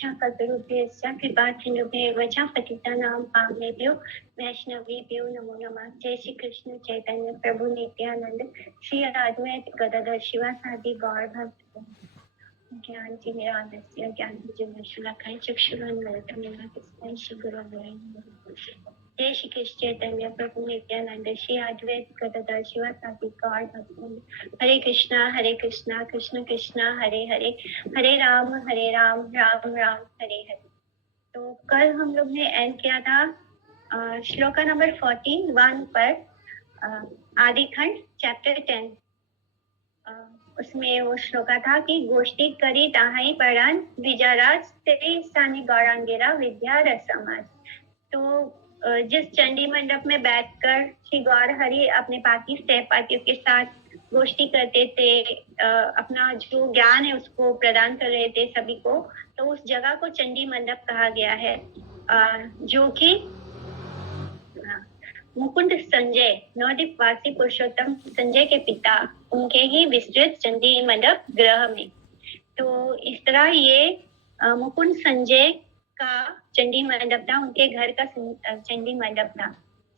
कल्परूपेश्च कृपासिन्धुभ्येव च पतितानां पावनेभ्यो वैष्णवेभ्यो नमो नमः। जय श्री कृष्ण चैतन्य प्रभु नित्यानंद श्री अद्वैत गदाधर शिवासादि गौर भक्त ज्ञान तिमिरान्धस्य ज्ञानञ्जनशलाकया चक्षुरुन्मिलितं येन तस्मै श्रीगुरवे नमः। जय श्री कृष्ण चैतन्य प्रभु नित्यानंद श्री अद्वैत गदाधर शिवासादि गौर भक्त हरे कृष्णा कृष्ण कृष्णा हरे हरे हरे राम राम राम हरे हरे। तो कल हम लोग ने एंड किया था श्लोका नंबर 41 पर आदि खंड चैप्टर 10। उसमें वो श्लोका था कि गोष्ठी करी ताहाई परान विजाराज तेरी स्थानी गौरांगेरा विद्या रसमाज। तो जिस चंडी मंडप में बैठकर श्री गौर हरि अपने पार्टी सहपाठियों के साथ गोष्ठी करते थे, अपना जो ज्ञान है उसको प्रदान कर रहे थे सभी को, तो उस जगह को चंडी मंडप कहा गया है, जो कि मुकुंद संजय नवद्वीपवासी पुरुषोत्तम संजय के पिता उनके ही विस्तृत चंडी मंडप ग्रह में। तो इस तरह ये मुकुंद संजय का चंडी मंडप था, उनके घर का चंडी मंडप था।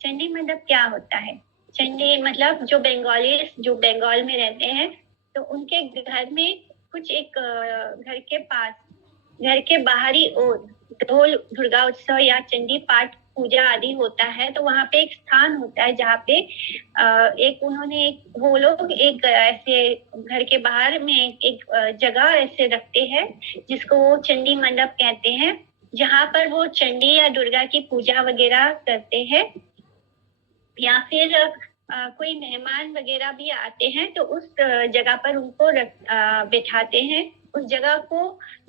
चंडी मंडप क्या होता है? चंडी मतलब जो बंगाल में रहते हैं, तो उनके घर में कुछ एक घर के बाहरी ओर ढोल दुर्गा उत्सव या चंडी पाठ पूजा आदि होता है, तो वहाँ पे एक स्थान होता है जहाँ पे वो लोग एक ऐसे घर के बाहर में एक जगह ऐसे रखते हैं जिसको वो चंडी मंडप कहते हैं, जहाँ पर वो चंडी या दुर्गा की पूजा वगैरह करते हैं, या फिर कोई मेहमान वगैरह भी आते हैं तो उस जगह पर उनको बिठाते हैं। उस जगह को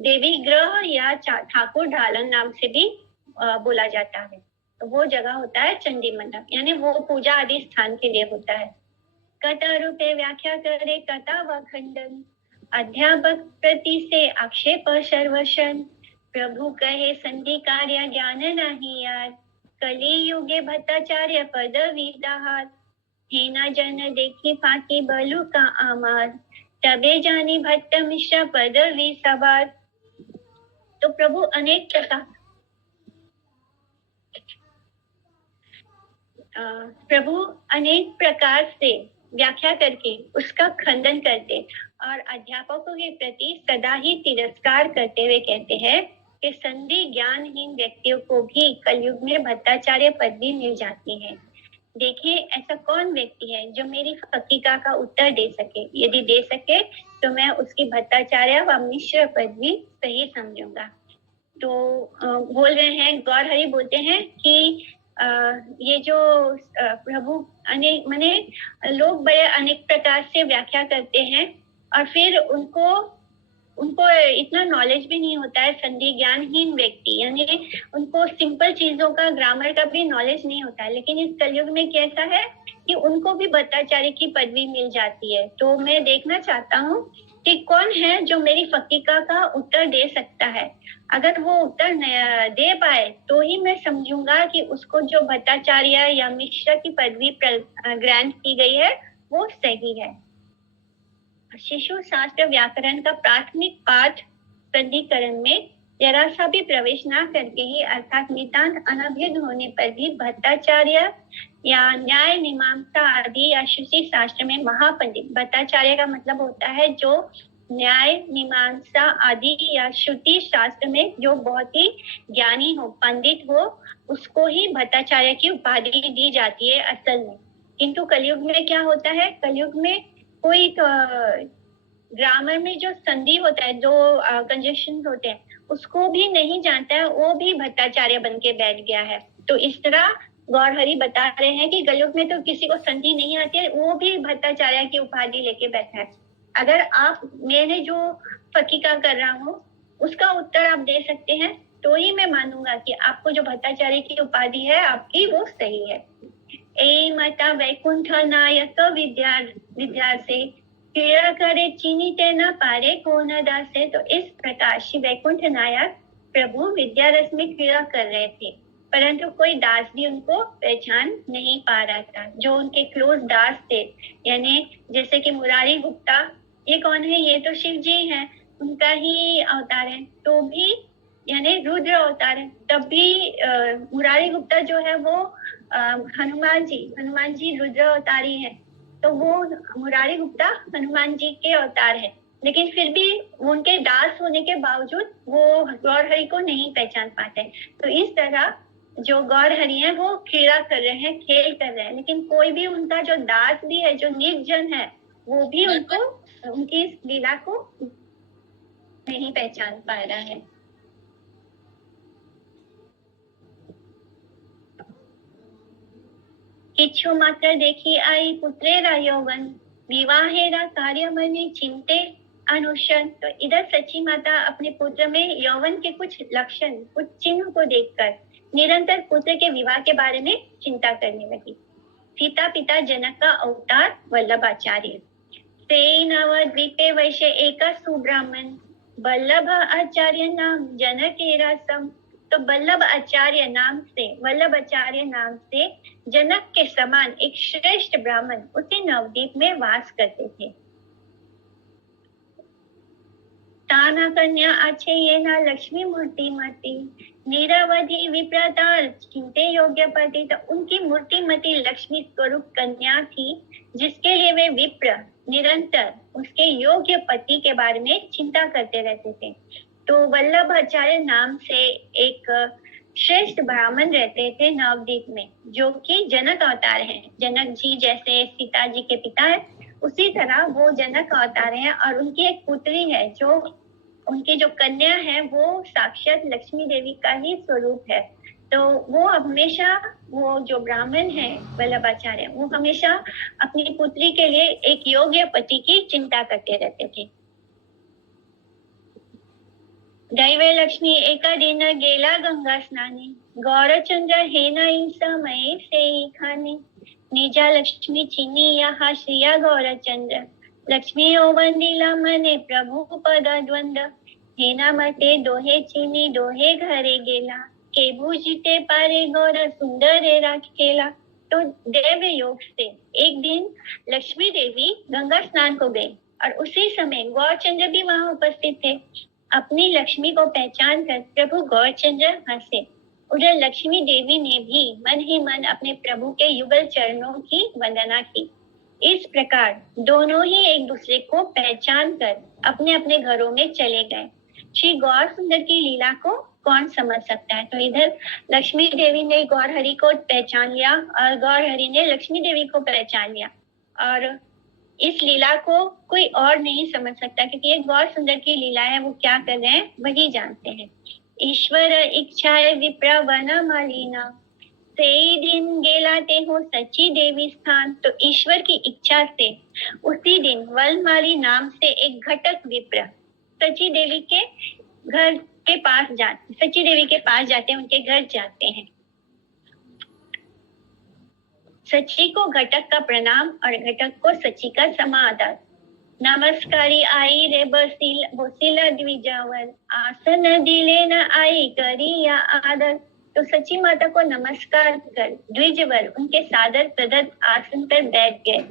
देवी ग्रह या ठाकुर ढालन नाम से भी बोला जाता है। तो वो जगह होता है चंडी मंडप, यानी वो पूजा आदि स्थान के लिए होता है। कथा रूपे व्याख्या करे कथा व खंडन, अध्यापक प्रति से आक्षेप सर्वशन, प्रभु कहे संधि कार्य ज्ञान नहीं यार, कली युगे भट्टाचार्य पदवी दाहार, हेना जन देखी फाकी बलु का आमार, तबे जानी भट्ट मिश्रा पदवी सवार। तो प्रभु अनेक प्रकार से व्याख्या करके उसका खंडन करते और अध्यापकों के प्रति सदा ही तिरस्कार करते हुए कहते हैं कि संधि ज्ञानहीन व्यक्तियों को भी कलयुग में भट्टाचार्य पदवी मिल जाती है। देखिए ऐसा कौन व्यक्ति है जो मेरी फकीका का उत्तर दे सके? यदि दे सके तो मैं उसकी भट्टाचार्य व मिश्र पदवी सही समझूंगा। तो बोल रहे हैं, गौर हरि बोलते हैं कि ये जो प्रभु लोग बड़े अनेक प्रकार से व्याख्या करते हैं और फिर उनको इतना नॉलेज भी नहीं होता है। संधि ज्ञानहीन व्यक्ति यानी उनको सिंपल चीजों का, ग्रामर का भी नॉलेज नहीं होता है, लेकिन इस कलयुग में कैसा है कि उनको भी भट्टाचार्य की पदवी मिल जाती है। तो मैं देखना चाहता हूँ कि कौन है जो मेरी फकीका का उत्तर दे सकता है। अगर वो उत्तर दे पाए तो ही मैं समझूंगा कि उसको जो भट्टाचार्य या मिश्र की पदवी ग्रांट की गई है वो सही है। शिशु शास्त्र व्याकरण का प्राथमिक पाठ संधिकरण में जरा सा भी प्रवेश न करके ही, अर्थात नितांत अनभिज्ञ होने पर भी भट्टाचार्य या न्याय मीमांसा आदि या श्रुति शास्त्र में महापंडित, भट्टाचार्य का मतलब होता है जो न्याय मीमांसा आदि या श्रुति शास्त्र में जो बहुत ही ज्ञानी हो, पंडित हो, उसको ही भट्टाचार्य की उपाधि दी जाती है असल में। किंतु कलयुग में क्या होता है? कलयुग में कोई ग्रामर में जो संधि होता है, जो कंजक्शन होते हैं, उसको भी नहीं जानता है, वो भी भट्टाचार्य बन के बैठ गया है। तो इस तरह गौर हरि बता रहे हैं कि कलयुग में तो किसी को संधि नहीं आती है, वो भी भट्टाचार्य की उपाधि लेके बैठा है। अगर मैंने जो फकीका कर रहा हूँ उसका उत्तर आप दे सकते हैं तो ही मैं मानूंगा कि आपको जो भट्टाचार्य की उपाधि है आपकी वो सही है। ए माता वैकुंठ नायक विद्या से क्रीड़ा करे चीनीते न पारे को न दासे। तो इस प्रकार श्री वैकुंठ नायक प्रभु विद्या रस में क्रीड़ा कर रहे थे, परंतु कोई दास भी उनको पहचान नहीं पा रहा था। जो उनके क्लोज दास थे, यानी जैसे कि मुरारी गुप्ता, ये कौन है? ये तो शिव जी हैं, उनका ही अवतार है। तो भी यानी रुद्र अवतार है। तब भी मुरारी गुप्ता जो है वो हनुमान जी रुद्र अवतारी है, तो वो मुरारी गुप्ता हनुमान जी के अवतार है, लेकिन फिर भी उनके दास होने के बावजूद वो गौर हरि को नहीं पहचान पाते। तो इस तरह जो गौर हरि है वो क्रीड़ा कर रहे हैं, खेल कर रहे हैं, लेकिन कोई भी उनका जो दास भी है, जो निर्जन है, वो भी उनको, उनकी इस लीला को नहीं पहचान पा रहा है। किच्छु मात्र देखी आई पुत्रेरा यौवन, विवाहेरा कार्य मने चिंते अनुशन। तो इधर सची माता अपने पुत्र में यौवन के कुछ लक्षण, कुछ चिन्ह को देखकर निरंतर पुत्र के विवाह के बारे में चिंता करने लगी। सीता पिता जनक का अवतार वल्लभाचार्य, से नवद्वीपे वैश्य एक सुब्राह्मण, वल्लभ आचार्य नाम जनकेरा सम। तो वल्लभ आचार्य नाम से जनक के समान एक श्रेष्ठ ब्राह्मण उसी नवद्वीप में वास करते थे। ताना कन्या आच्छेयेना लक्ष्मी मूर्तिमती, निरवधि विप्रता चिंते योग्य पति। तो उनकी मूर्तिमती लक्ष्मी स्वरूप कन्या थी, जिसके लिए वे विप्र निरंतर उसके योग्य पति के बारे में चिंता करते रहते थे। तो वल्लभ आचार्य नाम से एक श्रेष्ठ ब्राह्मण रहते थे नवद्वीप में, जो कि जनक अवतार हैं। जनक जी जैसे सीता जी के पिता है, उसी तरह वो जनक अवतार हैं, और उनकी एक पुत्री है, जो उनकी जो कन्या है वो साक्षात लक्ष्मी देवी का ही स्वरूप है। तो वो हमेशा, वो जो ब्राह्मण है वल्लभाचार्य, वो हमेशा अपनी पुत्री के लिए एक योग्य पति की चिंता करते रहते थे। दैवे लक्ष्मी एका दिन गेला गंगा स्नाने, गौरचंद्र हे नाही समय से खाने। निजा लक्ष्मी चिनी यहाँ श्रिया गौरचंद्र, लक्ष्मी ओ वंदिला मने प्रभु पद द्वंद। हेना मते दोहे चिनी दोहे घरे गेला, के भूजिते पारे गौर सुंदर राखेला। तो देव योग से एक दिन लक्ष्मी देवी गंगा स्नान को गई, और उसी समय गौरचंद्र भी वहां उपस्थित थे। अपनी लक्ष्मी को पहचान कर प्रभु गौरचंद्र हंसे। उधर लक्ष्मी देवी ने भी मन ही मन अपने प्रभु के युगल चरणों की वंदना की। इस प्रकार दोनों ही एक दूसरे को पहचान कर अपने अपने घरों में चले गए। श्री गौर सुंदर की लीला को कौन समझ सकता है? तो इधर लक्ष्मी देवी ने गौर हरि को पहचान लिया, और गौर हरि ने लक्ष्मी देवी को पहचान लिया, और इस लीला को कोई और नहीं समझ सकता, क्योंकि ये गौर सुंदर की लीला है। वो क्या कर रहे हैं वही जानते हैं। ईश्वर इच्छाए विप्र वन मालिना, से दिन गेलाते हो सची देवी स्थान। तो ईश्वर की इच्छा से उसी दिन वनमाली नाम से एक घटक विप्र सची देवी के घर के पास जाते हैं, उनके घर जाते हैं। सची को घटक का प्रणाम और घटक को सची का समादर। नमस्कारी आई रे बसिला द्विजावर, आसन दिले न आई करी या आदर। तो सची माता को नमस्कार कर द्विजवर उनके सादर प्रदत्त आसन पर बैठ गए,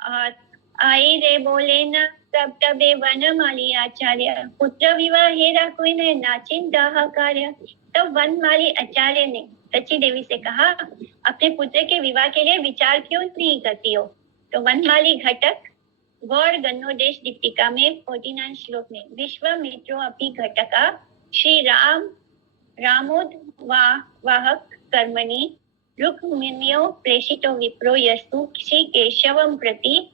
और आई रे बोले न तब तबे वनमाली आचार्य, पुत्र विवाह हेरा कोई ने नाचिन दाह कार्य। तब वनमाली आचार्य ने सची देवी से कहा, अपने पुत्र के विवाह के लिए विचार क्यों नहीं करती हो? तो वनमाली घटक गौर गणोदेश दीपिका में 49 श्लोक में, विश्वामित्रो अपि घटका श्री रामोद वाहक कर्मणि, रुक्मिण्यो प्रेषितो विप्रो यस्तु श्री केशवम प्रति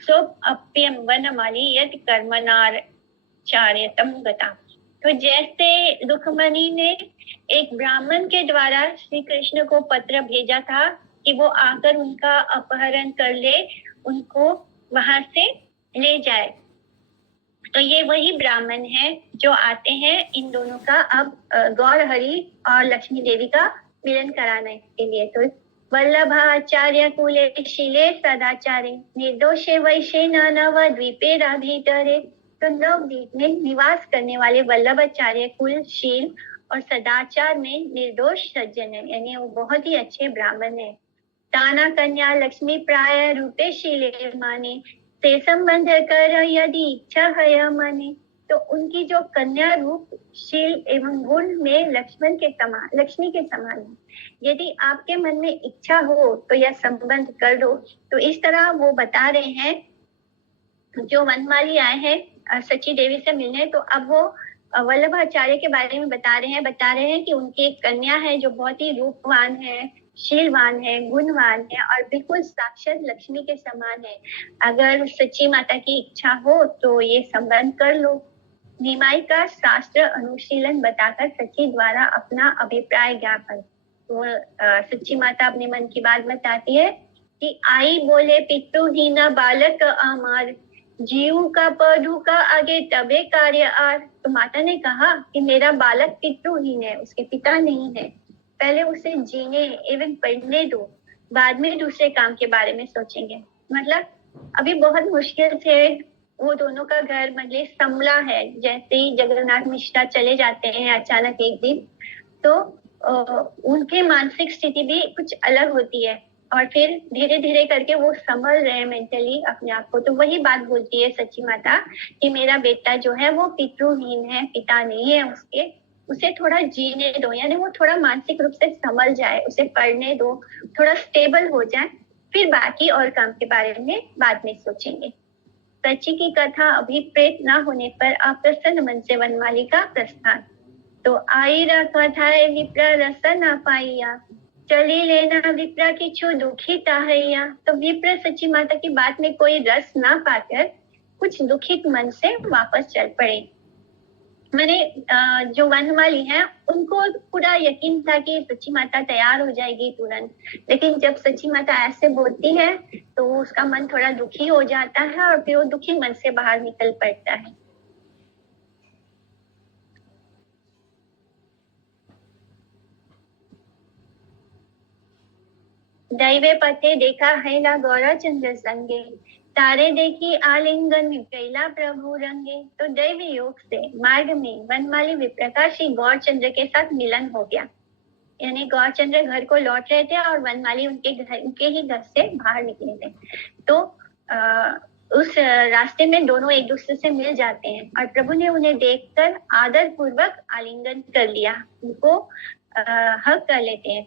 सोप्यम वनमाली यद कर्मणाचार्यतम गता। तो जैसे रुक्मणी ने एक ब्राह्मण के द्वारा श्री कृष्ण को पत्र भेजा था कि वो आकर उनका अपहरण कर ले, उनको वहां से ले जाए, तो ये वही ब्राह्मण है जो आते हैं इन दोनों का अब गौर हरि और लक्ष्मी देवी का मिलन कराने के लिए। तो वल्लभाचार्य कुले शिले सदाचारे, निर्दोषे वैशे नव द्वीपे राभीतरे। तो नवद्वीप में निवास करने वाले वल्लभाचार्य कुलशील और सदाचार में निर्दोष सज्जन है, यानी वो बहुत ही अच्छे ब्राह्मण है। ताना कन्या लक्ष्मी प्राय रूपे शीले माने, से संबंध कर यदि इच्छा है मने। तो उनकी जो कन्या रूप शील एवं गुण में लक्ष्मी के समान है। यदि आपके मन में इच्छा हो तो यह संबंध कर दो। तो इस तरह वो बता रहे हैं, जो वनमाली आए हैं सची देवी से मिलने, तो अब वो वल्लभाचार्य के बारे में बता रहे हैं कि उनकी एक कन्या है जो बहुत ही रूपवान है, शीलवान है, गुणवान है और बिल्कुल साक्षात लक्ष्मी के समान है। अगर सच्ची माता की इच्छा हो तो ये संबंध कर लो। निमाई का शास्त्र अनुशीलन बताकर सची द्वारा अपना अभिप्राय ज्ञापन। तो सच्ची माता अपने मन की बात बताती है कि आई बोले पितृहीना बालक अमर, जीव का पढ़ू का आगे तबे कार्य आर। तो माता ने कहा कि मेरा बालक पितृहीन है, उसके पिता नहीं है, पहले उसे जीने एवं पढ़ने दो, बाद में दूसरे काम के बारे में सोचेंगे। मतलब अभी बहुत मुश्किल से वो दोनों का घर मतलब संभला है। जैसे ही जगन्नाथ मिश्रा चले जाते हैं अचानक एक दिन, तो उनकी मानसिक स्थिति भी कुछ अलग होती है और फिर धीरे धीरे करके वो संभल रहे हैं मेंटली अपने आप को। तो वही बात बोलती है सच्ची माता कि मेरा बेटा जो है वो पितृहीन है, पिता नहीं है उसके, उसे थोड़ा जीने दो, यानी वो थोड़ा मानसिक रूप से संभल जाए, उसे पढ़ने दो, थोड़ा स्टेबल हो जाए, फिर बाकी और काम के बारे में बाद में सोचेंगे। सची की कथा अभिप्रेत न होने पर अप्रसन्न मन से वनमाली का प्रस्थान। तो आई कथा विप्र रस न पाइया, चली लेना विप्रा की छू दुखी ताहैया। तो विप्र सच्ची माता की बात में कोई रस ना पाकर कुछ दुखित मन से वापस चल पड़े। मैंने जो वनमाली है उनको पूरा यकीन था कि सच्ची माता तैयार हो जाएगी तुरंत, लेकिन जब सच्ची माता ऐसे बोलती है तो उसका मन थोड़ा दुखी हो जाता है और फिर वो दुखी मन से बाहर निकल पड़ता है। दैवे पते देखा है ला गौरा चंद्र संगे, तारे देखी आलिंगन कैला प्रभु रंगे। तो दैवी योग से मार्ग में वनमाली विप्रकाशी गौरचंद्र के साथ मिलन हो गया, यानी गौरचंद्र घर को लौट रहे थे और वनमाली उनके ही घर से बाहर निकले थे। तो उस रास्ते में दोनों एक दूसरे से मिल जाते हैं और प्रभु ने उन्हें देखकर आदर पूर्वक आलिंगन कर लिया, उनको हक कर लेते हैं।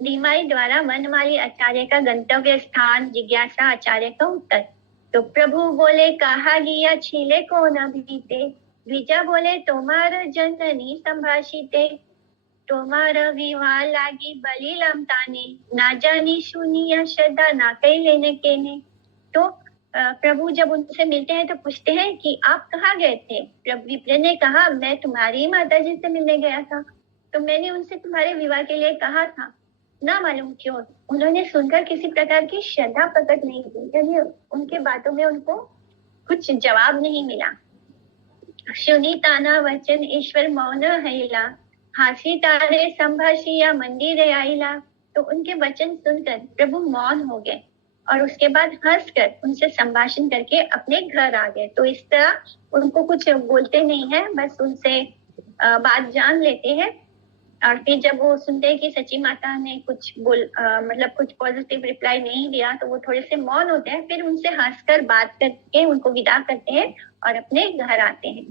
निमाई द्वारा वनमाली आचार्य का गंतव्य स्थान जिज्ञासा आचार्य का उत्तर। तो प्रभु बोले कहा गिया छीले को न भीते, द्विजा बोले तोमार जननी संभाषिते, तोमार विवाह लागी बलि लमताने, ना जानी सुनिया श्रद्धा ना कई लेने के ने। तो प्रभु जब उनसे मिलते हैं तो पूछते हैं कि आप कहाँ गए थे। प्रभु विप्र ने कहा मैं तुम्हारी माता जी से मिलने गया था, तो मैंने उनसे तुम्हारे विवाह के लिए कहा था, ना मालूम क्यों उन्होंने सुनकर किसी प्रकार की श्रद्धा प्रकट नहीं की, यानी उनके बातों में उनको कुछ जवाब नहीं मिला। सुनी ताना वचन ईश्वर मौन हैला, हासी तारे संभाषिया मंदिर आईला। तो उनके वचन सुनकर प्रभु मौन हो गए और उसके बाद हंसकर उनसे संभाषण करके अपने घर आ गए। तो इस तरह उनको कुछ बोलते नहीं है, बस उनसे बात जान लेते हैं। और फिर जब वो सुनते हैं कि सच्ची माता ने कुछ मतलब कुछ पॉजिटिव रिप्लाई नहीं दिया, तो वो थोड़े से मौन होते हैं, फिर उनसे हंसकर बात करके उनको विदा करते हैं और अपने घर आते हैं।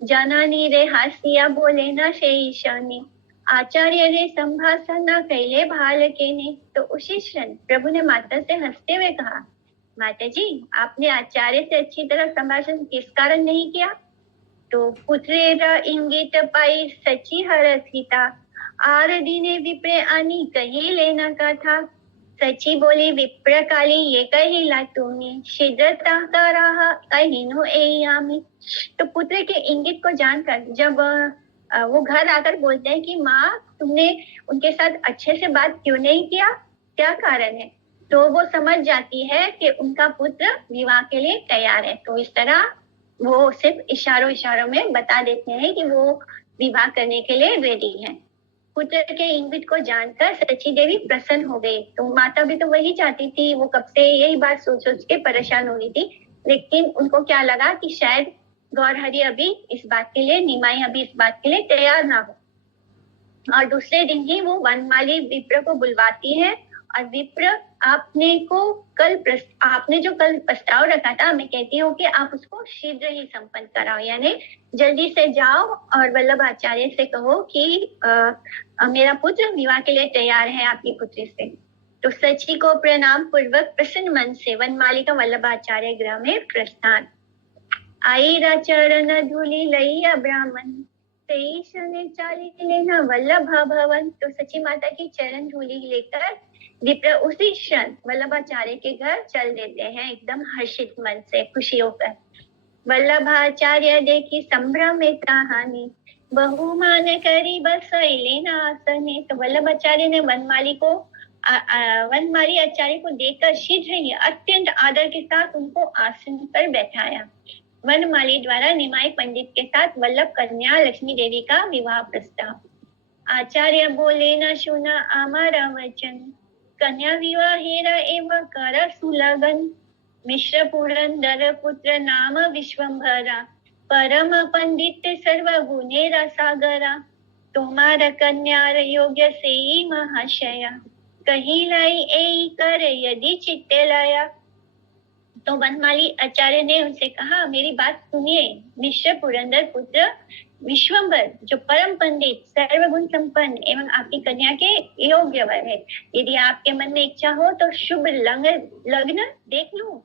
जनानी रे हासिया बोले ना से ईशानी, आचार्य रे संभाषण न कैले भाल के ने। तो उसी क्षण प्रभु ने माता से हंसते हुए कहा, माता जी आपने आचार्य से अच्छी तरह संभाषण किस कारण नहीं किया। तो पुत्रेरा इंगित पाई सची हरसिता, आर दिने विप्रे आनी कही लेना का था। सची बोली विप्र काली ये कही ला तुम्हें, शीघ्रता कराहा कहीनो एयामी। तो पुत्र के इंगित को जानकर जब वो घर आकर बोलते हैं कि माँ तुमने उनके साथ अच्छे से बात क्यों नहीं किया, क्या कारण है, तो वो समझ जाती है कि उनका पुत्र विवाह के लिए तैयार है। तो इस तरह वो सिर्फ इशारों में बता देते हैं कि वो विवाह करने के लिए रेडी है। पुत्र के इंगित को जानकर सची देवी प्रसन्न हो गई। तो माता भी तो वही चाहती थी, वो कब से यही बात सोच के परेशान हो गई थी, लेकिन उनको क्या लगा कि शायद गौरहरि अभी इस बात के लिए, निमाई अभी इस बात के लिए तैयार ना हो। और दूसरे दिन ही वो वनमाली विप्र को बुलवाती है और विप्र, आपने जो कल प्रस्ताव रखा था, मैं कहती हूँ कि आप उसको शीघ्र ही संपन्न कराओ, यानी जल्दी से जाओ और वल्लभ आचार्य से कहो कि मेरा पुत्र विवाह के लिए तैयार है आपकी पुत्री से। तो सची को प्रणाम पूर्वक प्रसन्न मन से वनमाली का वल्लभाचार्य गृह में प्रस्थान। आईरा चरण धूलि लैया ब्राह्मण, ने चाली लेना वल्लभा भवन। तो सची माता की चरण धूलि लेकर विप्र उसी क्षण वल्लभाचार्य के घर चल देते हैं, एकदम हर्षित मन से, खुशी होकर। वल्लभाचार्य देखी संभ्रम में कहानी, बहुमान करी बस लेना आसने। तो वल्लभाचार्य ने वनमाली आचार्य को देखकर शीघ्र ही अत्यंत आदर के साथ उनको आसन पर बैठाया। वनमाली द्वारा निमाई पंडित के साथ वल्लभ कन्या लक्ष्मी देवी का विवाह प्रस्ताव। आचार्य बोले न सुना आमारा वचन, कन्या विवाह हेरा एवं कर सुलगन। मिश्र पुरंदर पुत्र नाम विश्वंभरा, परम पंडित सर्व गुणेरा सागरा। तुम्हारा कन्या योग्य से महाशया, कहीं लाई ए कर यदि चित्ते लाया। तो वनमाली आचार्य ने उनसे कहा, मेरी बात सुनिए, मिश्र पुरंदर पुत्र विश्वंभर जो परम पंडित सर्वगुण संपन्न एवं आपकी कन्या के योग्य वर है, यदि आपके मन में इच्छा हो तो शुभ लग्न देख लूं।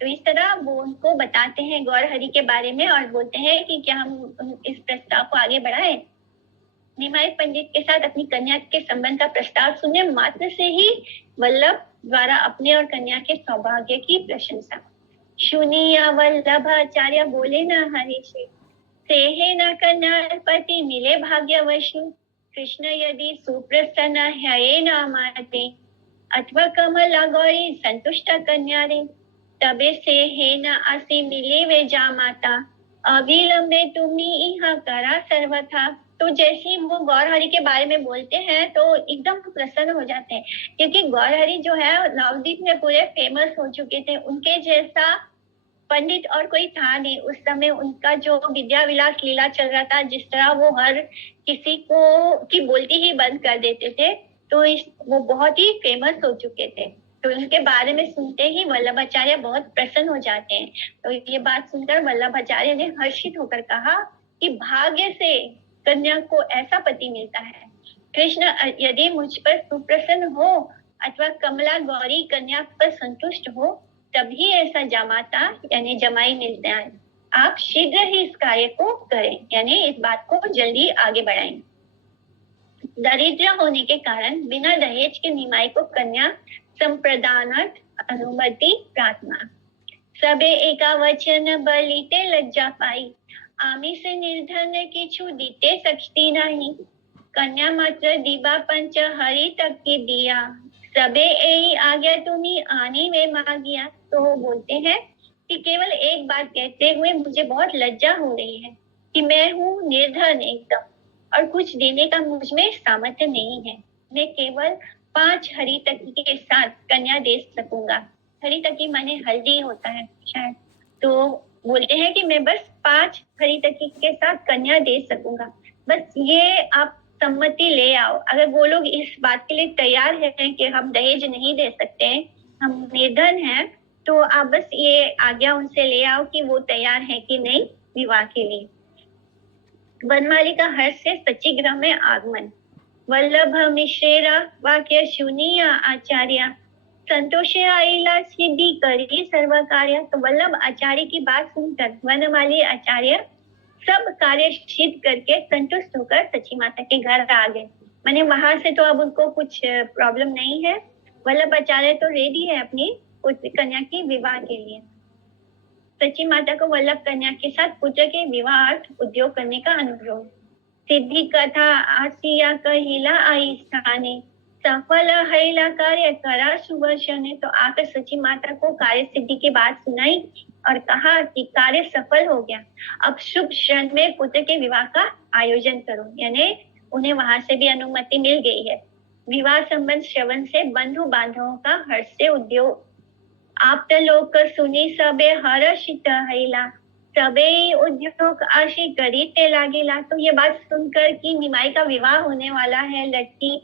तो इस तरह वो उनको बताते हैं गौर हरि के बारे में और बोलते हैं कि क्या हम इस प्रस्ताव को आगे बढ़ाएं। निमाई पंडित के साथ अपनी कन्या के संबंध का प्रस्ताव सुनने मात्र से ही वल्लभ द्वारा अपने और कन्या के सौभाग्य की प्रशंसा। सुनिया वल्लभाचार्य बोले न हरिषे, सेहे न कन्यापति मिले भाग्यवशु। कृष्ण यदि सुप्रसन्न है न माते, अथवा कमला गौरी संतुष्ट कन्या रे। तबे से हे न आसी मिले वे जामाता, अविलंबे तुम्ही इहा करा सर्वथा। तो जैसे ही वो गौरहरि के बारे में बोलते हैं तो एकदम प्रसन्न हो जाते हैं, क्योंकि गौरहरि जो है नवद्वीप में पूरे फेमस हो चुके थे। उनके जैसा पंडित और कोई था नहीं उस समय। उनका जो विद्या विलास लीला चल रहा था, जिस तरह वो हर किसी को की बोलती ही बंद कर देते थे, तो वो बहुत ही फेमस हो चुके थे। तो उनके बारे में सुनते ही वल्लभाचार्य बहुत प्रसन्न हो जाते हैं। तो ये बात सुनकर वल्लभाचार्य ने हर्षित होकर कहा कि भाग्य से कन्या को ऐसा पति मिलता है। कृष्ण यदि मुझ पर सुप्रसन्न हो अथवा कमला गौरी कन्या पर संतुष्ट हो, तभी ऐसा जमाता यानी जमाई मिलता है। आप शीघ्र ही इस कार्य को करें, यानी इस बात को जल्दी आगे बढ़ाएं। दरिद्र होने के कारण बिना दहेज के निमाई को कन्या संप्रदानार्थ अनुमति प्रार्थना। सबे एका वचन बलिते लज्जा पाई, आमी से निर्धन किछु दीते सकती नहीं। कन्या मात्र दीबा पंच हरि तक की दिया, सबे यही आज्ञा तुम्ही आनी वे मांगिया। तो वो बोलते हैं कि केवल एक बात कहते हुए मुझे बहुत लज्जा हो रही है कि मैं हूँ निर्धन एकदम, और कुछ देने का मुझ में सामर्थ्य नहीं है। मैं केवल 5 हरितकी के साथ कन्या दे सकूंगा। हरितकी माने हल्दी होता है शायद। तो बोलते हैं कि मैं बस 5 हरितकी के साथ कन्या दे सकूंगा, बस ये आप सम्मति ले आओ। अगर वो लोग इस बात के लिए तैयार हैं कि हम दहेज नहीं दे सकते, हम निर्धन हैं, तो आप बस ये आज्ञा उनसे ले आओ कि वो तैयार है कि नहीं विवाह के लिए। वनमाली का हर्ष से सची गृह में आगमन। वल्लभ मिश्रेरा वाक्य सुनिया आचार्य, संतोषे आईला सिद्धि करी सर्व कार्य। तो वल्लभ आचार्य की बात सुनकर वनमाली आचार्य सब कार्य सिद्ध करके संतुष्ट होकर सची माता के घर आ गए। माने वहां से तो अब उनको कुछ प्रॉब्लम नहीं है। वल्लभ आचार्य तो रेडी है अपनी पुत्र कन्या की विवाह के लिए। सची माता को वल्लभ कन्या के साथ पुत्र के विवाहार्थ उद्योग करने का अनुरोध। सिद्धि कथा आसिया कहिला आई स्थाने, सफल हैला कार्य करा सुवर्षने। तो आकर सची माता को कार्य सिद्धि की बात सुनाई और कहा कि कार्य सफल हो गया, अब शुभ क्षण में पुत्र के विवाह का आयोजन करो। यानी उन्हें वहां से भी अनुमति मिल गई है। विवाह संबंध श्रवण से बंधु बांधवों का हर्ष से उद्योग। आप लोग सुनी सबे हर्षित हैला, सबे उद्योग आशी करीते लागेला। तो ये बात सुनकर कि निमाई का विवाह होने वाला है, लड़की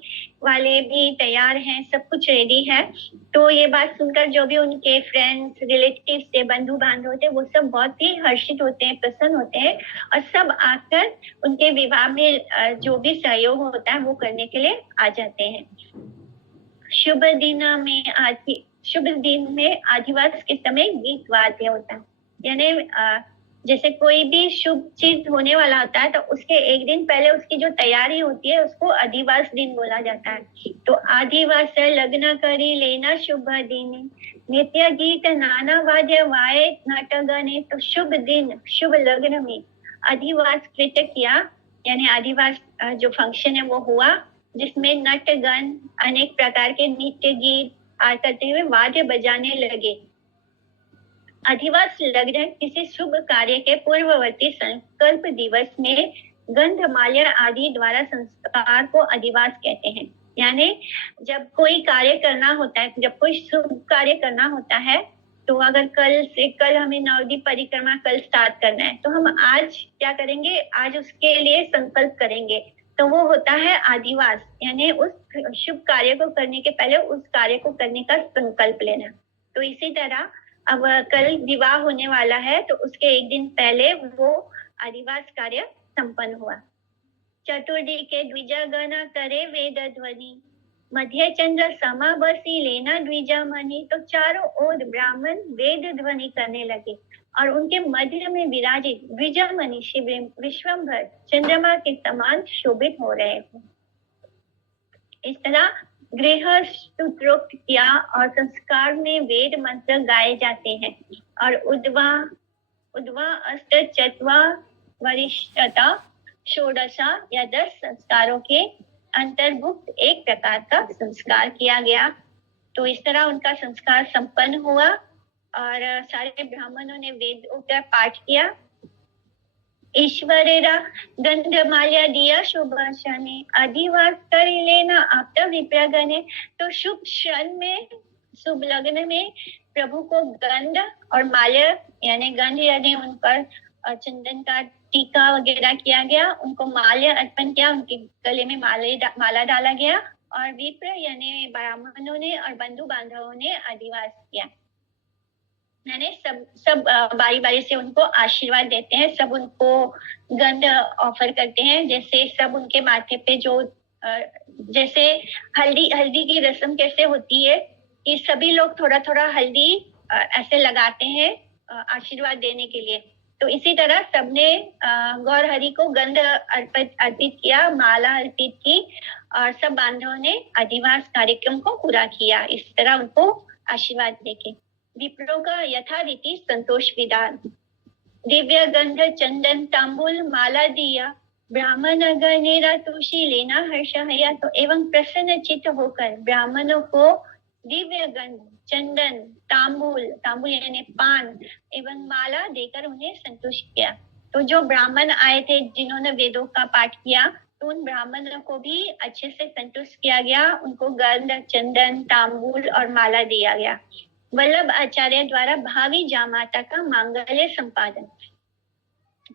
वाले भी तैयार हैं, सब कुछ रेडी है, तो ये बात सुनकर जो भी उनके फ्रेंड्स, रिलेटिव्स थे, बंधु बांधव थे, वो सब बहुत ही हर्षित होते हैं, प्रसन्न होते हैं और सब आकर उनके विवाह में जो भी सहयोग होता है वो करने के लिए आ जाते हैं। शुभ दिन में आदिवास के समय गीत वाद्य होता है, यानी जैसे कोई भी शुभ चीज होने वाला होता है तो उसके एक दिन पहले उसकी जो तैयारी होती है उसको आदिवास दिन बोला जाता है। तो आदिवास लग्न करी लेना शुभ दिन, नृत्य गीत नाना वाद्य वाय नाटगने। तो शुभ दिन, शुभ लग्न में आदिवास नृत्य किया, यानी आदिवास जो फंक्शन है वो हुआ, जिसमें नटगण अनेक प्रकार के नृत्य गीत करते हुए वाद्य बजाने लगे। आदिवास लग्न किसी शुभ कार्य के पूर्ववर्ती संकल्प दिवस में गंधमाल्य आदि द्वारा संस्कार को आदिवास कहते हैं। यानी जब कोई कार्य करना होता है, जब कोई शुभ कार्य करना होता है, तो अगर कल हमें नवद्वीप परिक्रमा कल स्टार्ट करना है, तो हम आज क्या करेंगे, आज उसके लिए संकल्प करेंगे, तो वो होता है आदिवास, यानी उस शुभ कार्य को करने के पहले उस कार्य को करने का संकल्प लेना। तो इसी तरह अब कल विवाह होने वाला है, तो उसके एक दिन पहले वो आदिवास कार्य संपन्न हुआ। चतुर्थी के द्विजागण करे वेद ध्वनि, मध्य चंद्र समा बसी लेना द्विजामणि। तो चारों ओर ब्राह्मण वेद ध्वनि करने लगे और उनके मध्य में विराजित द्विजामणि विश्वंभर चंद्रमा के समान शोभित हो रहे हैं। इस तरह गृह सूत्रोक्त किया और संस्कार में वेद मंत्र गाए जाते हैं और उद्वा अष्ट चत्वा वरिष्ठता षोडशा या 10 संस्कारों के अंतर्भुक्त एक प्रकार का संस्कार किया गया। तो इस तरह उनका संस्कार संपन्न हुआ और सारे ब्राह्मणों ने वेदों का पाठ किया। ईश्वरेरा गंधमाल्या दिया शुभ शनि, आदिवास कर लेना आपता विप्रगणे। तो शुभ क्षण में, शुभ लग्न में प्रभु को गंध और माल्य यानी गंध यानी उन पर चंदन का टीका वगैरह किया गया, उनको माल्य अर्पण किया, उनके गले में माला डाला गया और विप्र यानी ब्राह्मणों ने और बंधु बांधवों ने आदिवास किया, यानी सब बारी बारी से उनको आशीर्वाद देते हैं, सब उनको गंध ऑफर करते हैं। जैसे सब उनके माथे पे जो जैसे हल्दी की रस्म कैसे होती है कि सभी लोग थोड़ा थोड़ा हल्दी ऐसे लगाते हैं आशीर्वाद देने के लिए, तो इसी तरह सबने गौर हरि को गंध अर्पित किया, माला अर्पित की और सब बांधवों ने आदिवास कार्यक्रम को पूरा किया, इस तरह उनको आशीर्वाद देके। विप्रों का यथारीति संतोष विधान, दिव्य गंध चंदन तांबुल माला दिया, ब्राह्मण गणेरा तुलसी लेना हर्ष हया। तो एवं प्रसन्न चित्त होकर ब्राह्मणों को दिव्य गंध, चंदन, तांबुल यानी पान एवं माला देकर उन्हें संतुष्ट किया। तो जो ब्राह्मण आए थे जिन्होंने वेदों का पाठ किया, तो उन ब्राह्मणों को भी अच्छे से संतुष्ट किया गया, उनको गंध, चंदन, तांबुल और माला दिया गया। वल्लभ आचार्य द्वारा भावी जामाता का मांगल्य संपादन।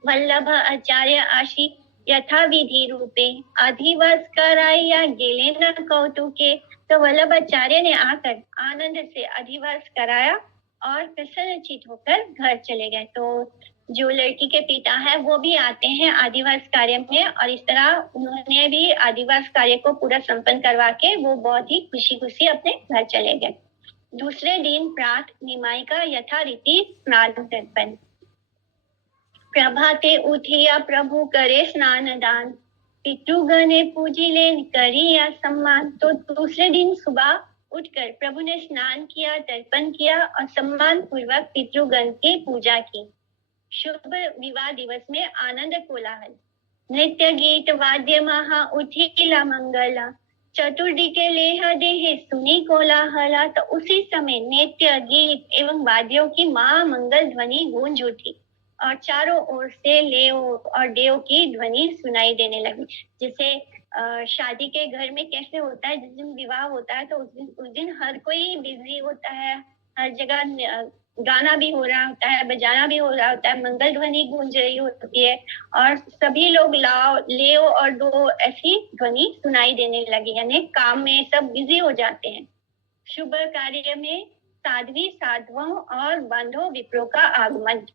वल्लभ आचार्य आशी यथाविधि रूपे आदिवास कराया गेले न कौतुके। तो वल्लभ आचार्य ने आकर आनंद से आदिवास कराया और प्रसन्नचित होकर घर चले गए। तो जो लड़की के पिता है वो भी आते हैं आदिवास कार्य में और इस तरह उन्होंने भी आदिवास कार्य को पूरा संपन्न करवा के वो बहुत ही खुशी खुशी अपने घर चले गए। दूसरे दिन प्रात निमाई का यथारीति स्नान तर्पण। प्रभाते उठिया प्रभु करे स्नान दान, पितृगणे पूजिले करिया सम्मान। तो दूसरे दिन सुबह उठकर प्रभु ने स्नान किया, तर्पण किया और सम्मान पूर्वक पितृगण की पूजा की। शुभ विवाह दिवस में आनंद कोलाहल, नृत्य गीत वाद्य महा उठिला मंगला, चतुर्थी के लेह देह सुनी कोलाहला। तो उसी समय नृत्य गीत एवं वाद्यों की महामंगल ध्वनि गूंज उठी और चारों ओर से लेव और देव की ध्वनि सुनाई देने लगी। जैसे शादी के घर में कैसे होता है, जिस दिन विवाह होता है तो उस दिन हर कोई बिजी होता है, हर जगह गाना भी हो रहा होता है, बजाना भी हो रहा होता है, मंगल ध्वनि गूंज रही होती है और सभी लोग लाओ लेओ और दो ऐसी ध्वनि सुनाई देने लगी, यानी काम में सब बिजी हो जाते हैं। शुभ कार्य में साध्वी साधवों और बंधो विप्रो का आगमन।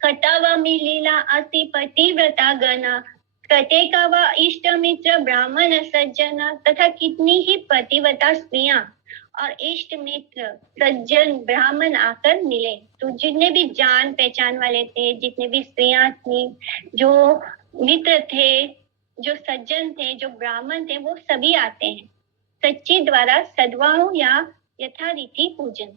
कटा व लीला अति पतिव्रता गणा, कटे का व इष्ट मित्र ब्राह्मण सज्जन, तथा कितनी ही पतिव्रता स्त्रियां और इष्ट मित्र सज्जन ब्राह्मण आकर मिले। तो जितने भी जान पहचान वाले थे, जितने भी स्त्रियां थी, जो मित्र थे, जो सज्जन थे, जो ब्राह्मण थे, वो सभी आते हैं। सच्ची द्वारा सद्भाव या यथारीति पूजन।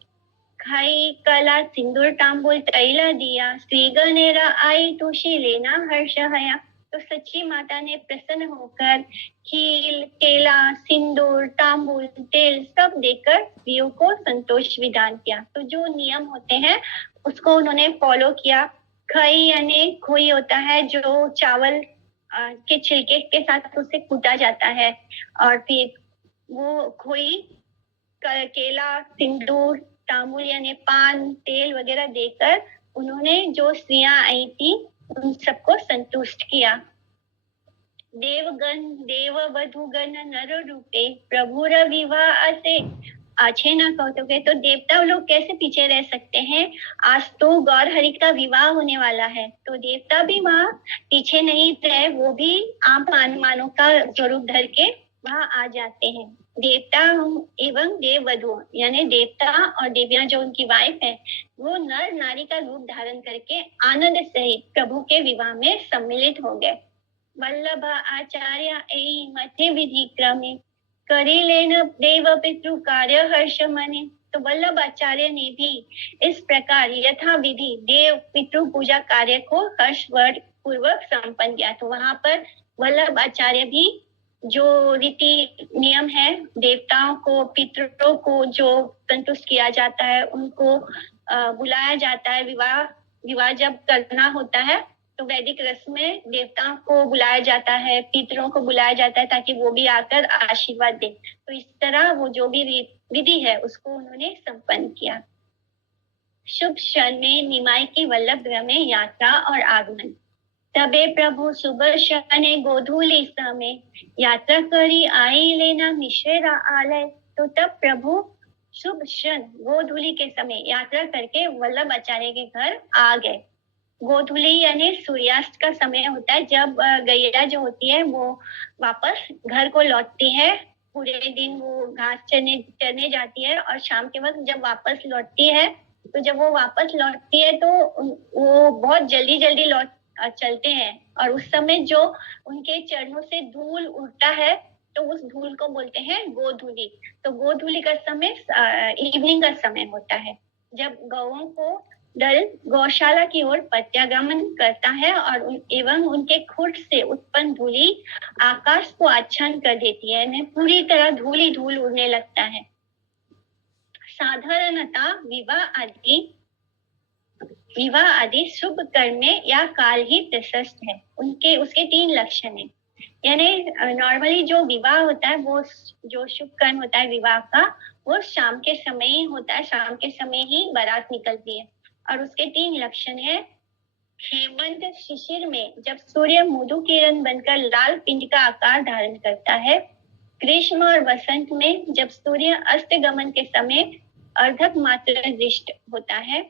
खाई कला सिंदूर तांबूल तैला दिया, श्री गणेरा आई तुशी लेना हर्ष हया। तो सच्ची माता ने प्रसन्न होकर खील, केला, सिंदूर, तांबूल, तेल सब देकर स्त्रियों को संतोष विधान किया। तो जो नियम होते हैं उसको उन्होंने फॉलो किया। खई यानी खोई होता है, जो चावल के छिलके के साथ उसे कूटा जाता है, और फिर वो खोई, केला, सिंदूर, तांबूल यानी पान, तेल वगैरह देकर उन्होंने जो स्त्रियां आई थी उन सबको संतुष्ट किया। देवगण देव वधुगण नर रूपे प्रभुर विवाह से आछे न कौतुके। तो देवता लोग कैसे पीछे रह सकते हैं? आज तो गौर हरि का विवाह होने वाला है, तो देवता भी वहाँ पीछे नहीं रहे, वो भी आम मानव का स्वरूप धर के वहाँ आ जाते हैं। देवता एवं देव वधु यानी देवता और देवियां जो उनकी वाइफ है, वो नर नारी का रूप धारण करके आनंद सहित प्रभु के विवाह में सम्मिलित हो गए। वल्लभ आचार्य मध्य विधि क्रमे करी लेन देव पितृ कार्य हर्ष मने। तो वल्लभ आचार्य ने भी इस प्रकार यथा विधि देव पितृ पूजा कार्य को हर्ष पूर्वक संपन्न किया। तो वहां पर वल्लभ आचार्य भी जो रीति नियम है, देवताओं को, पितरों को जो संतुष्ट किया जाता है, उनको बुलाया जाता है। विवाह जब करना होता है तो वैदिक रस्म में देवताओं को बुलाया जाता है, पितरों को बुलाया जाता है, ताकि वो भी आकर आशीर्वाद दे। तो इस तरह वो जो भी विधि है उसको उन्होंने संपन्न किया। शुभ क्षण में निमाई की वल्लभ गृह में यात्रा और आगमन। तबे प्रभु सुबह शने गोधूली समय यात्रा करी आई लेना मिश्रा आलय। तो तब प्रभु शुभ क्षण गोधूली के समय यात्रा करके वल्लभ आचार्य के घर आ गए। गोधूली यानी सूर्यास्त का समय होता है, जब गैया जो होती है वो वापस घर को लौटती है। पूरे दिन वो घास चरने जाती है और शाम के वक्त जब वापस लौटती है, तो जब वो वापस लौटती है तो वो बहुत जल्दी चलते हैं, और उस समय जो उनके चरणों से धूल उड़ता है तो उस धूल को बोलते हैं गोधूली। तो गोधूली का समय इवनिंग का समय होता है, जब गौओं को दल गौशाला की ओर प्रत्यागमन करता है और एवं उनके खुर से उत्पन्न धूली आकाश को आच्छादन कर देती है, पूरी तरह धूल उड़ने लगता है। साधारणतः विवाह आदि शुभ कर्म में या काल ही प्रशस्त है। उसके 3 लक्षण है। यानी नॉर्मली जो विवाह होता है, वो जो शुभ कर्म होता है विवाह का, वो शाम के समय ही होता है, शाम के समय ही बारात निकलती है। और उसके 3 लक्षण है। हेमंत शिशिर में जब सूर्य मधु किरण बनकर लाल पिंड का आकार धारण करता है। ग्रीष्म और वसंत में जब सूर्य अस्त गमन के समय अर्धक मात्र दृष्ट होता है।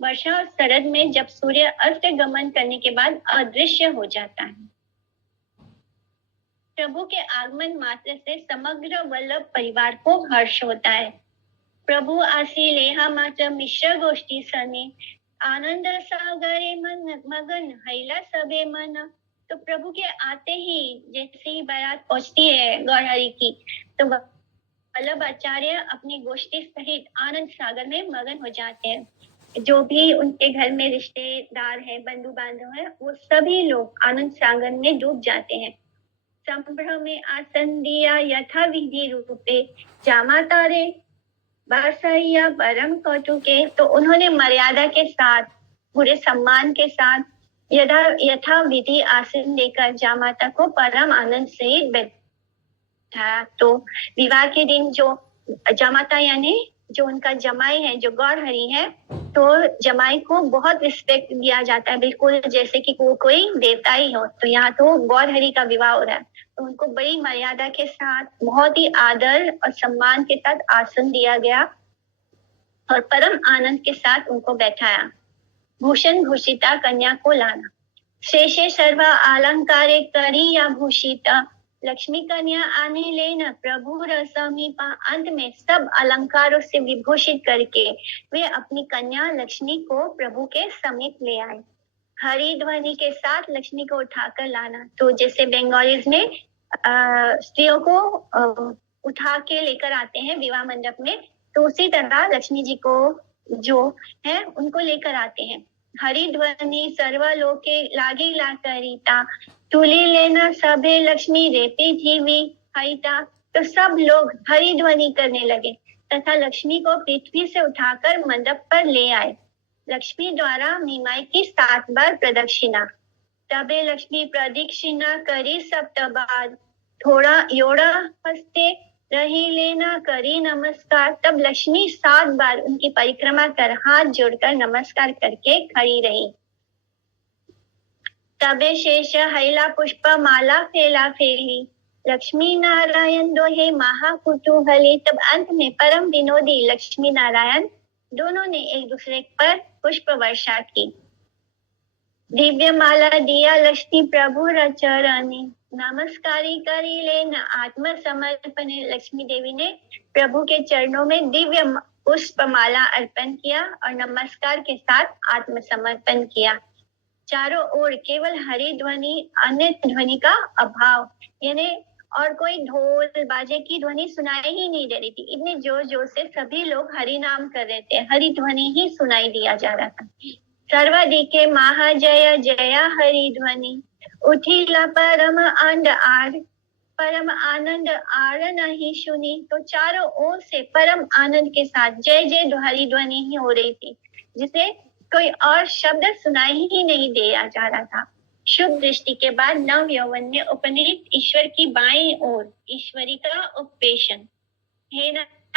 वर्षा और शरद में जब सूर्य अस्त गमन करने के बाद अदृश्य हो जाता है। प्रभु के आगमन मात्र से समग्र वल्लभ परिवार को हर्ष होता है। प्रभु आसी लेहा मात्र मिश्र गोष्ठी सने आनंद सागरे मगन हैला सबे मन। तो प्रभु के आते ही जैसे ही बारात पहुंचती है गौर हरि की, तो वल्लभ आचार्य अपनी गोष्ठी सहित आनंद सागर में मगन हो जाते हैं। जो भी उनके घर में रिश्तेदार है, बंधु बांधव है, वो सभी लोग आनंद सागर में डूब जाते हैं। संभ्रम में आसन दिया यथा विधि रूपे जामा तारे बासैया परम कौतुके। तो उन्होंने मर्यादा के साथ, पूरे सम्मान के साथ यथा विधि आसन देकर जामाता को परम आनंद सहित बैठा। तो विवाह के दिन जो जामाता यानी जो उनका जमाई है, जो गौर हरि है, तो जमाई को बहुत रिस्पेक्ट दिया जाता है, बिल्कुल जैसे कि कोई देवता ही हो। तो यहाँ तो गौर हरि का विवाह हो रहा है, तो उनको बड़ी मर्यादा के साथ, बहुत ही आदर और सम्मान के साथ आसन दिया गया और परम आनंद के साथ उनको बैठाया। भूषण भूषिता कन्या को लाना, शेषे सर्व अलंकारे करिया भूषिता, लक्ष्मी कन्या आने लेना प्रभु समीपा। अंत में सब अलंकारों से विभूषित करके वे अपनी कन्या लक्ष्मी को प्रभु के समीप ले आए। हरि ध्वनि के साथ लक्ष्मी को उठाकर लाना, तो जैसे बंगालीज में स्त्रियों को उठा के लेकर आते हैं विवाह मंडप में, तो उसी तरह लक्ष्मी जी को जो है उनको लेकर आते हैं। हरि ध्वनि सर्वलोके लागी ला करिता, तुली लेना सभे लक्ष्मी रेपी जीवी हरिता। तो सब लोग हरि ध्वनि करने लगे तथा लक्ष्मी को पृथ्वी से उठाकर मंडप पर ले आए। लक्ष्मी द्वारा मीमाई की 7 बार प्रदक्षिणा, तबे लक्ष्मी प्रदक्षिणा करी सप्तबार, थोड़ा योड़ा हस्ते रही लेना करी नमस्कार। तब लक्ष्मी 7 बार उनकी परिक्रमा कर हाथ जोड़कर नमस्कार करके खड़ी रही। तबे शेष हैला पुष्प माला फेला फेली, लक्ष्मी नारायण दोहे महाकुतूहली। तब अंत में परम विनोदी लक्ष्मी नारायण दोनों ने एक दूसरे पर पुष्प वर्षा की। दिव्य माला दिया लक्ष्मी प्रभु चरणी, नमस्कारी करी लेना आत्म समर्पण। लक्ष्मी देवी ने प्रभु के चरणों में दिव्य पुष्प माला अर्पण किया और नमस्कार के साथ आत्मसमर्पण किया। चारों ओर केवल हरि ध्वनि, अन्य ध्वनि का अभाव, यानी और कोई ढोल बाजे की ध्वनि सुनाई ही नहीं दे रही थी। इतने जोर जोर से सभी लोग हरि नाम कर रहे थे, हरि ध्वनि ही सुनाई दिया जा रहा था। सर्वदिके महाजय जया हरि ध्वनि, उठिला परम आनंद आर, परम आनंद आर नहीं सुनी। तो चारों ओर से परम आनंद के साथ जय जय हरि ध्वनि ही हो रही थी, जिसे कोई और शब्द सुनाई ही नहीं दिया जा रहा था। शुभ दृष्टि के बाद नव यौवन में उपनीत ईश्वर की बाईं ओर ईश्वरी का उपवेशन, हे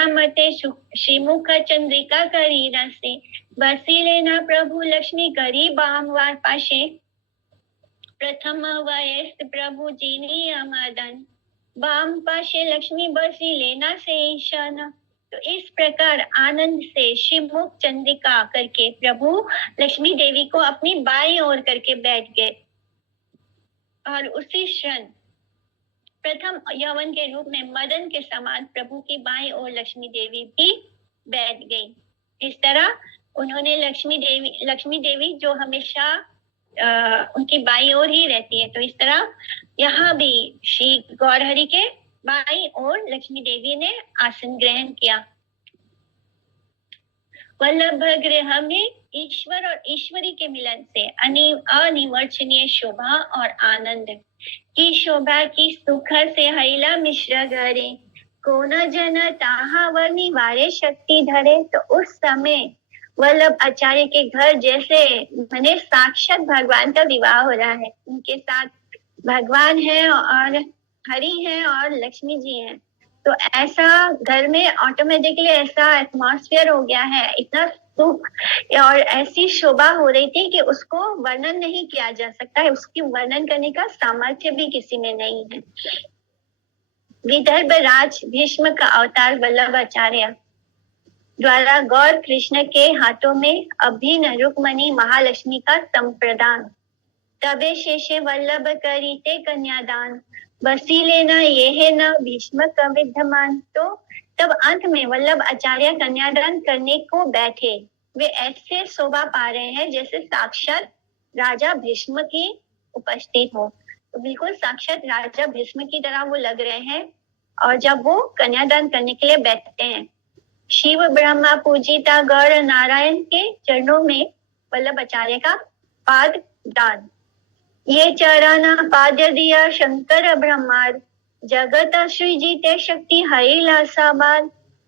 मते श्रीमुख चंद्रिका करी रसे, बसी लेना प्रभु लक्ष्मी करी बामवार पाशे, प्रथम वयस्क प्रभु जीनी अमदन, बाम पाशे लक्ष्मी बसी लेना से ईशान। तो इस प्रकार आनंद से श्रीमुख चंद्रिका करके प्रभु लक्ष्मी देवी को अपनी बाईं ओर करके बैठ गए और उसी क्षण प्रथम यौवन के रूप में मदन के समान प्रभु की बाईं ओर लक्ष्मी देवी भी बैठ गई। इस तरह उन्होंने लक्ष्मी देवी जो हमेशा उनकी बाईं ओर ही रहती है, तो इस तरह यहाँ भी श्री गौरहरि के बाईं ओर लक्ष्मी देवी ने आसन ग्रहण किया। वल्लभ गृह में ईश्वर और ईश्वरी के मिलन से अनिवर्चनीय शोभा और आनंद की शोभा की सुख से हैला मिश्र घरे, को न जन ताहा वर्णी वारे शक्ति धरे। तो उस समय वल्लभ आचार्य के घर जैसे मैंने साक्षात भगवान का विवाह हो रहा है, उनके साथ भगवान है और हरि है और लक्ष्मी जी हैं। तो ऐसा घर में ऑटोमेटिकली ऐसा एटमॉस्फेयर हो गया है, इतना सुख और ऐसी शोभा हो रही थी कि उसको वर्णन नहीं किया जा सकता है, उसकी वर्णन करने का सामर्थ्य भी किसी में नहीं है। विदर्भ राज भीष्म का अवतार वल्लभ आचार्य द्वारा गौर कृष्ण के हाथों में अभिन्न रुक्मणी महालक्ष्मी का संप्रदान, तबे शेषे वल्लभ करीते कन्यादान, बसी लेना ये है न भीष्म का विद्यमान। तो तब अंत में वल्लभ आचार्य कन्यादान करने को बैठे, वे ऐसे शोभा पा रहे हैं जैसे साक्षात राजा भीष्म की उपस्थित हो। तो बिल्कुल साक्षात राजा भीष्म की तरह वो लग रहे हैं। और जब वो कन्यादान करने के लिए बैठते हैं, शिव ब्रह्मा पूजिता गौर नारायण के चरणों में वल्लभ आचार्य का पाद दान, ये चरण पाद्य दिया शंकर ब्रह्मार, जगत सृजिते शक्ति हरिला साबार,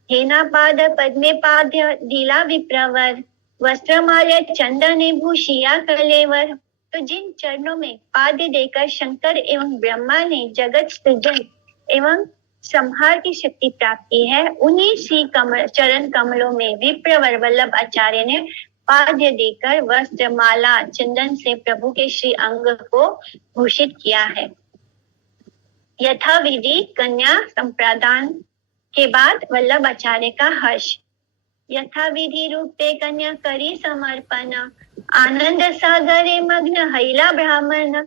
हेना पाद पद्मे पाद्य दिला विप्रवर, वस्त्रमाल्य चंदने भूषिया कलेवर। तो जिन चरणों में पाद्य देकर शंकर एवं ब्रह्मा ने जगत सृजन एवं संहार की शक्ति प्राप्त की है। उन्हीं श्री कमल चरण कमलों में विप्रवर वल्लभ आचार्य ने पाद्य देकर वस्त्र माला चंदन से प्रभु के श्री अंग को भूषित किया है। यथाविधि कन्या संप्रदान के बाद वल्लभ आचार्य का हर्ष। यथाविधि रूपे कन्या करी समर्पण, आनंद सागरे मग्न हैला ब्राह्मण।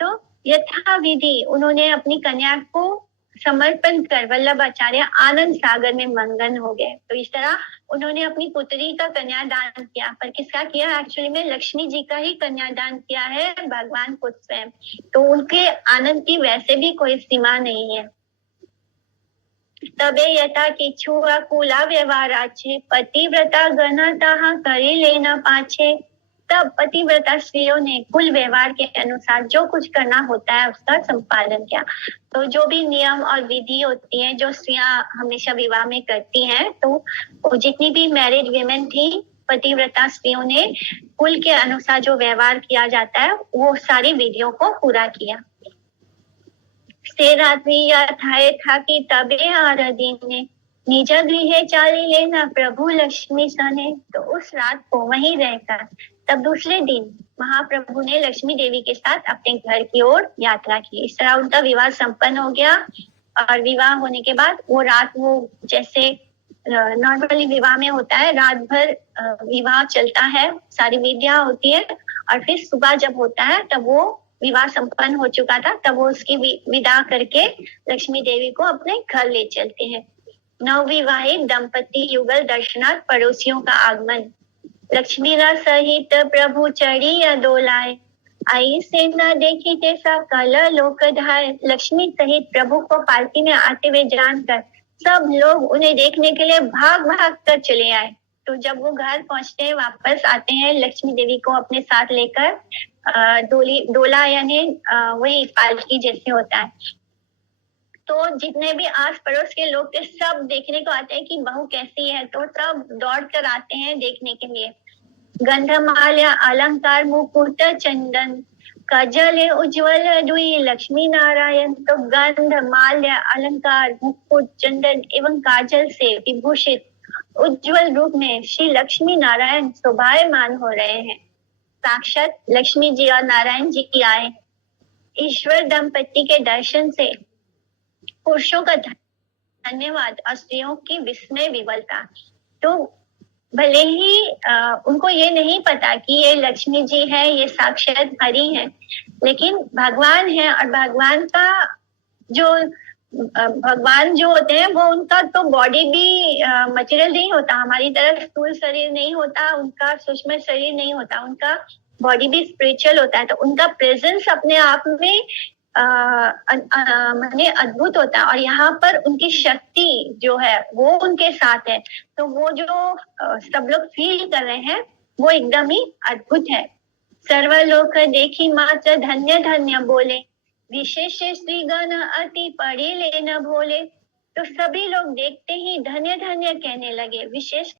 तो यथाविधि उन्होंने अपनी कन्या को समर्पण कर वल्लभ आचार्य आनंद सागर में मगन हो गए। तो इस तरह उन्होंने अपनी पुत्री का कन्यादान किया, पर किसका किया? एक्चुअली में लक्ष्मी जी का ही कन्यादान किया है, भगवान खुद स्वयं। तो उनके आनंद की वैसे भी कोई सीमा नहीं है। तबे यथा किछु कुला व्यवहार आछे, पतिव्रता गणा ताहा करी लेना पाछे। तब पतिव्रता स्त्रियों ने कुल व्यवहार के अनुसार जो कुछ करना होता है उसका संपादन किया। तो जो भी नियम और विधि होती है जो स्त्रियां हमेशा विवाह में करती हैं, तो जितनी भी मैरिड विमेन थी, पतिव्रता स्त्रियों ने कुल के अनुसार जो व्यवहार किया जाता है वो सारी विधियों को पूरा किया। से रात्रि यथाए था कि तबे आरदीने निज गृहे चाली लेना प्रभु लक्ष्मी सने। तो उस रात को वहीं रहकर तब दूसरे दिन महाप्रभु ने लक्ष्मी देवी के साथ अपने घर की ओर यात्रा की। इस तरह उनका विवाह संपन्न हो गया। और विवाह होने के बाद वो रात, वो जैसे नॉर्मली विवाह में होता है, रात भर विवाह चलता है, सारी विधियां होती है, और फिर सुबह जब होता है तब वो विवाह संपन्न हो चुका था, तब वो उसकी विदा करके लक्ष्मी देवी को अपने घर ले चलते हैं। नवविवाहित दंपति युगल दर्शनार्थ पड़ोसियों का आगमन। लक्ष्मी रा सहित प्रभु चढ़ी या डोलाए, आई से न देखी जैसा कल लोक धाय। लक्ष्मी सहित प्रभु को पालकी में आते हुए जानकर सब लोग उन्हें देखने के लिए भाग भाग कर चले आए। तो जब वो घर पहुंचते हैं, वापस आते हैं लक्ष्मी देवी को अपने साथ लेकर, डोला यानी वही पालकी जैसे होता है। तो जितने भी आस पड़ोस के लोग थे सब देखने को आते हैं कि बहू कैसी है, तो सब दौड़ कर आते हैं देखने के लिए। गंधमाल्या अलंकार मुकुट चंदन, काजल उज्ज्वल दुई लक्ष्मी नारायण। तो गंध, माल्य, अलंकार, मुकुट, चंदन एवं काजल से विभूषित उज्ज्वल रूप में श्री लक्ष्मी नारायण शोभायमान हो रहे हैं। साक्षात लक्ष्मी जी और नारायण जी आए। ईश्वर दंपति के दर्शन से पुरुषों का धन्यवाद और स्त्रियों की विस्मय विवलता। तो भले ही उनको ये नहीं पता कि ये लक्ष्मी जी है, ये साक्षात हरि है, लेकिन भगवान है। और भगवान का जो भगवान जो होते हैं वो उनका तो बॉडी भी मटेरियल नहीं होता, हमारी तरह स्थूल शरीर नहीं होता, उनका सूक्ष्म शरीर नहीं होता, उनका बॉडी भी स्पिरिचुअल होता है। तो उनका प्रेजेंस अपने आप में माने अद्भुत होता है। और यहाँ पर उनकी शक्ति जो है वो उनके साथ है। तो वो जो सब लोग फील कर रहे हैं वो एकदम ही अद्भुत है। सर्वलोक देखी मात्र धन्य धन्य बोले, विशेष श्री गण अति पढ़ी ले न भोले। तो सभी लोग देखते ही धन्य धन्य कहने लगे। विशेष